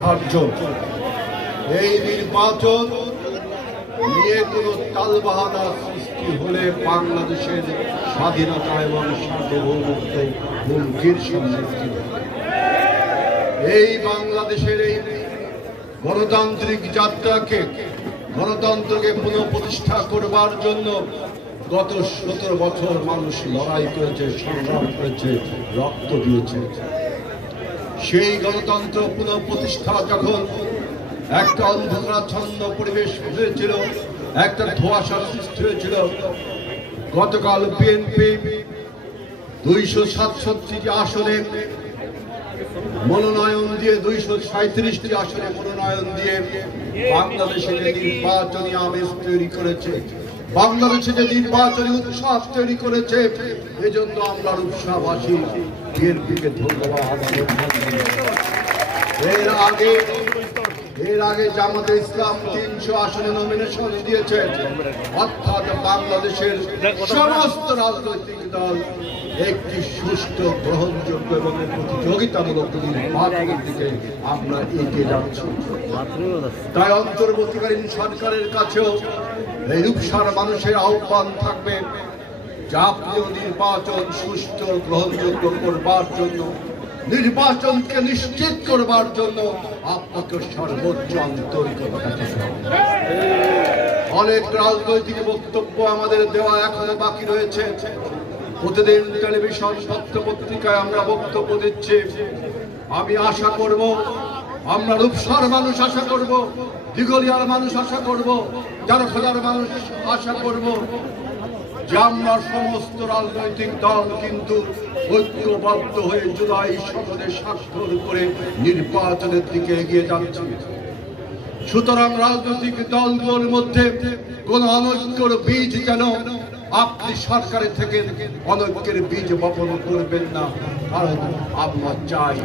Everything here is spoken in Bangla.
এই নির্বাচন নিয়ে কোনো তালবাহানা সৃষ্টি হলে বাংলাদেশের স্বাধীনতা এবং সার্বভৌমত্ব হুমকির সম্মুখীন হবে। এই বাংলাদেশের এই গণতান্ত্রিক যাত্রাকে গণতন্ত্রকে পুনঃপ্রতিষ্ঠা করবার জন্য গত 17 বছর মানুষ লড়াই করেছে, সংগ্রাম করেছে, রক্ত দিয়েছে। সেই গণতন্ত্র পুনঃপ্রতিষ্ঠা যখন একটা অন্ধকারাচ্ছন্ন পরিবেশ হয়েছিল, একটা ধোঁয়াশার সৃষ্টি হয়েছিল, গতকাল বিএনপি 267টি আসনে মনোনয়ন দিয়ে 237টি আসনে মনোনয়ন দিয়ে বাংলাদেশে নির্বাচনী আমেজ তৈরি করেছে, বাংলাদেশে যে নির্বাচনী উৎসব তৈরি করেছে। এজন্য আমরা উৎসাহবাসী বিএনপিকে ধন্যবাদ। এর আগে জামাতে ইসলাম 300 আসনে নমিনেশন দিয়েছে, অর্থাৎ বাংলাদেশের সমস্ত রাজনৈতিক দল একটি সুষ্ঠু, গ্রহণযোগ্য এবং প্রতিযোগিতামূলক নির্বাচনের দিকে আমরা এগিয়ে যাচ্ছি। তাই অন্তর্বর্তীকালীন সরকারের কাছেও এই রূপসার মানুষের আহ্বান থাকবে, জাতীয় নির্বাচন সুষ্ঠু, গ্রহণযোগ্য করবার জন্য, নির্বাচনকে নিশ্চিত করবার জন্য আপনাকে সর্বোচ্চ আন্তরিকতা দেখাতে হবে। অনেক রাজনৈতিক বক্তব্য আমাদের দেওয়া এখনো বাকি রয়েছে। প্রতিদিন টেলিভিশন, পত্র পত্রিকায় আমরা বক্তব্য দিচ্ছি। আমি আশা করব, আমরা রূপসার মানুষ আশা করব, দিঘলিয়ার মানুষ আশা করব, জারখাদার মানুষ আশা করব যে আমরা সমস্ত রাজনৈতিক দল কিন্তু ঐক্যবদ্ধ হয়ে জুলাই সনদে স্বাক্ষর করে নির্বাচনের দিকে এগিয়ে যাচ্ছি। সুতরাং রাজনৈতিক দলগুলোর মধ্যে কোন অনৈক্যের বীজ যেন আপনি সরকারের থেকে অনৈক্যের বীজ বপন করবেন না, কারণ আমরা চাই